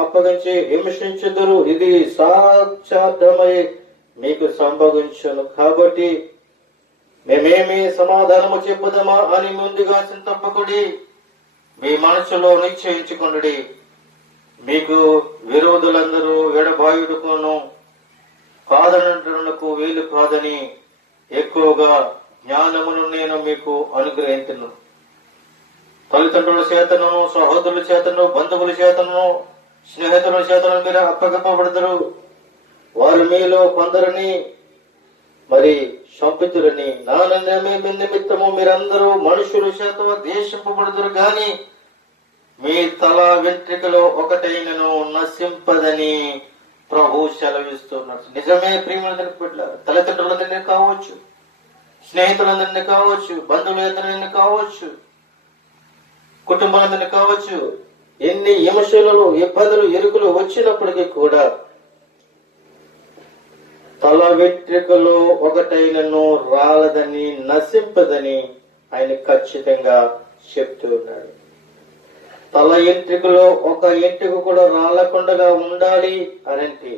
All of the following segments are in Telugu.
అప్పగించి హింసించుదురు, ఇది సాక్షార్థమై మీకు సంభవించును. కాబట్టి మేమేమి సమాధానము చెప్పుదామా అని ముందుగా చింతపకుడి, మీ మనసులో నిశ్చయించుకొనుడి. మీకు విరోధులందరూ ఎడబాయుడుకును కాదనకు వీలు కాదని ఎక్కువగా జ్ఞానమును నేను మీకు అనుగ్రహించును. తల్లిదండ్రుల చేతను, సహోదరుల చేతను, బంధువుల చేతను, స్నేహితుల చేతను మీరు అప్పగింపబడతారు. వారు మీలో కొందరిని మరి చంపుతురని నా నిమిత్తము మీరందరూ మనుషుల చేత దేశింపబడతారు, గాని మీ తల వెంట్రికలో ఒకటైనను నశింపదని ప్రభు సెలవిస్తున్నారు. నిజమే ప్రియమైన తల్లిదండ్రులందరినీ కావచ్చు, స్నేహితులందరినీ కావచ్చు, బంధువులందరినీ కావచ్చు, కుటుంబాలందరినీ కావచ్చు, ఎన్ని విమర్శలు, ఇబ్బందులు, ఎరుకులు వచ్చినప్పటికీ కూడా తల వెంట్రికలో ఒకటైనను రాలదని, నశింపదని ఆయన ఖచ్చితంగా చెప్తూ ఉన్నాడు. తల ఎంట్రికలో ఒక ఎంట్రిక కూడా రాలకుండా ఉండాలి అనంటే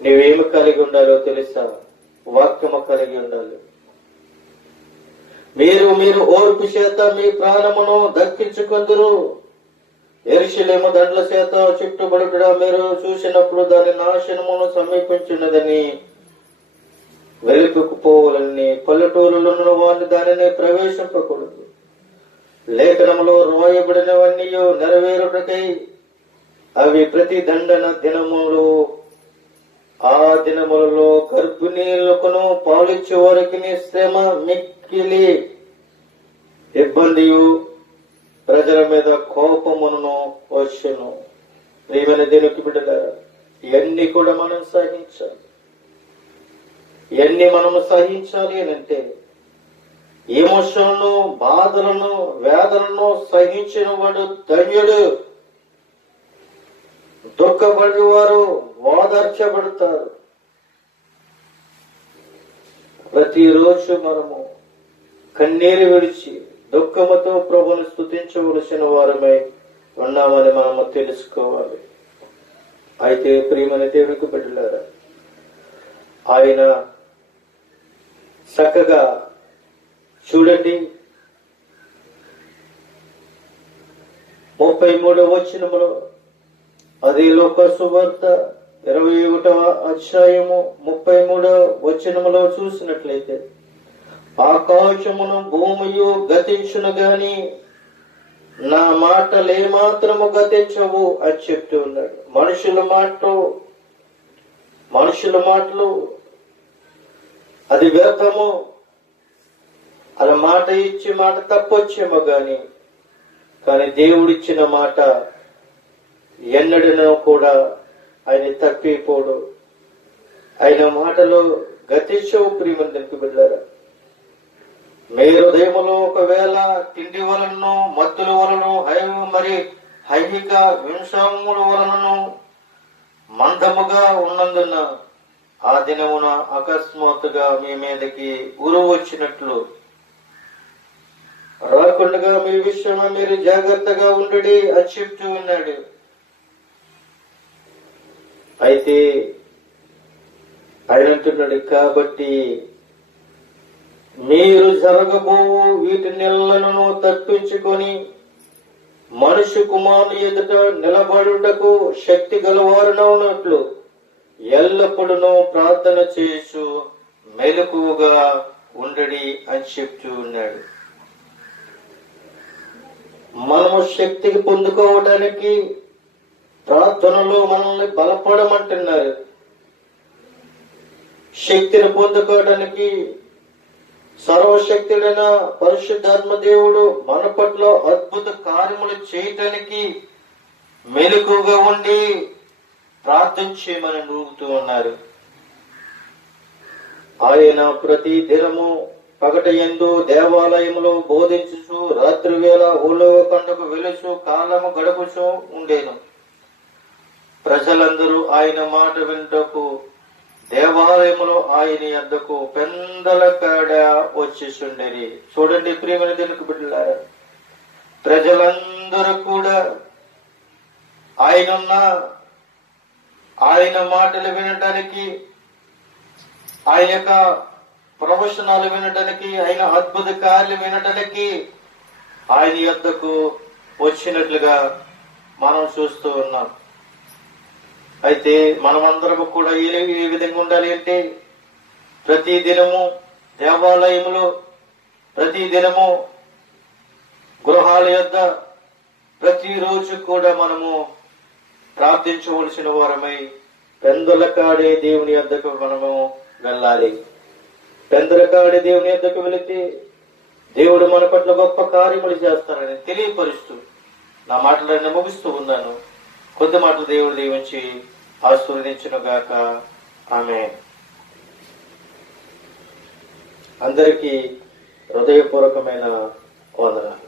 నువ్వేమి కలిగి ఉండాలో తెలుసా? వాక్యము కలిగి ఉండాలి. మీరు ఓర్పు చేత మీ ప్రాణమును దక్కించుకొందురు. యెరూషలేము దండ్ల చేత చుట్టుబడుట మీరు చూసినప్పుడు దాని నాశనమును సమీపించున్నదని వెలుపుకుపోవాలని పల్లెటూరులను వారిని దానిని ప్రవేశింపకూడదు. లేఖనములో రాయబడినవన్నీ నెరవేరుటకై అవి ప్రతి దండన దినములు, ఆ దినములలో గర్భిణీలకును పాలిచ్చే వారికి శ్రమ, మిక్కిలి ఇబ్బందియు, ప్రజల మీద కోపమును వచ్చును. ప్రియమైన దేవునికి బిడ్డలారా, ఇవన్నీ కూడా మనం సహించాలి. ఇవన్నీ మనము సహించాలి అని అంటే ఎమోషన్లను, బాధలను, వేదనను సహించిన వాడు ధన్యుడు. దుఃఖపడేవారు ఓదార్చబడతారు. ప్రతిరోజు మనము కన్నీరు విడిచి దుఃఖముతో ప్రభుని స్తుతించవలసిన వారమై ఉన్నామని మనము తెలుసుకోవాలి. అయితే ప్రియమైన దేవునికి బిడ్డలారా, ఆయన చక్కగా చూడండి 33వ వచనములో, అదే లోక సువార్త 21వ అధ్యాయము 33వ వచనములో చూసినట్లయితే, ఆకాశమును భూమియు గతించును గాని నా మాటలు ఏమాత్రము గతించవు అని చెప్తూ ఉన్నాడు. మనుషుల మాటలు అది వ్యర్థము. అలా మాట ఇచ్చి మాట తప్పొచ్చేమో కానీ దేవుడిచ్చిన మాట ఎన్నడనో కూడా ఆయన తప్పిపోడు. ఆయన మాటలు గతించవు. ప్రియమందరికి బిడ్డలారా, మీ హృదయములో ఒకవేళ తిండి వలనను, మత్తుల వలన, మరి ఐహిక వింశముల వలనను మందముగా ఉన్నందున ఆ దినమున అకస్మాత్తుగా మీ మీదకి ఉరువు వచ్చినట్లు రాకుండా మీ విషయంలో మీరు జాగ్రత్తగా ఉండడి అని చెప్తూ ఉన్నాడు. అయితే ఆయన అంటున్నాడు, కాబట్టి మీరు జరగబోవు వీటి నెలలను తప్పించుకొని మనుష్య కుమారుని ఎదుట నిలబడుటకు శక్తి గలవారునట్లు ఎల్లప్పుడూ ప్రార్థన చేసు మెలకువగా ఉండడి అని చెప్తూ ఉన్నాడు. మనము శక్తికి పొందుకోవడానికి ప్రార్థనలో మనల్ని బలపడమంటున్నారు. శక్తిని పొందుకోవడానికి సర్వశక్తుడైన పరిశుద్ధాత్మ దేవుడు మన పట్ల అద్భుత కార్యములు చేయటానికి మెలకుగా ఉండి ప్రార్థన చేయమని నూగుతూ ఉన్నారు. ఆయన ప్రతి దినము పగట యందు దేవాలయములో బోధించుచు, రాత్రి వేళ ఊళ్ళవ కొండకు వెలుచు, కాలము గడుపుచు ఉండేను. ప్రజలందరూ ఆయన మాట వింటకు దేవాలయములో ఆయన యొద్దకు పెందల కాడ వచ్చేసుండేది. చూడండి ప్రియమైన దేవునికి బిడ్డలారా, ప్రజలందరూ కూడా ఆయన మాటలు వినటానికి, ఆయన యొక్క ప్రవచనాలు వినటానికి, ఆయన అద్భుత కార్యాలు వినటానికి ఆయన యొద్దకు వచ్చినట్లుగా మనం చూస్తూ ఉన్నాం. అయితే మనమందరము కూడా ఏ విధంగా ఉండాలి అంటే, ప్రతి దినము దేవాలయములో, ప్రతి దినము గృహాల యొద్ద, ప్రతిరోజు కూడా మనము ప్రార్థించవలసిన వారమై పెందలకాడే దేవుని యొద్దకు మనము వెళ్ళాలి. పెందలకాడే దేవుని యొద్దకు వెళితే దేవుడు మన పట్ల గొప్ప కార్యములు చేస్తారని తెలియపరుస్తూ నా మాటలన్నీ ముగిస్తూ ఉన్నాను. కొద్ది మాటలు దేవుడు దీవించి ఆశీర్వదించును గాక. ఆమేన్. అందరికీ హృదయపూర్వకమైన వందనాలు.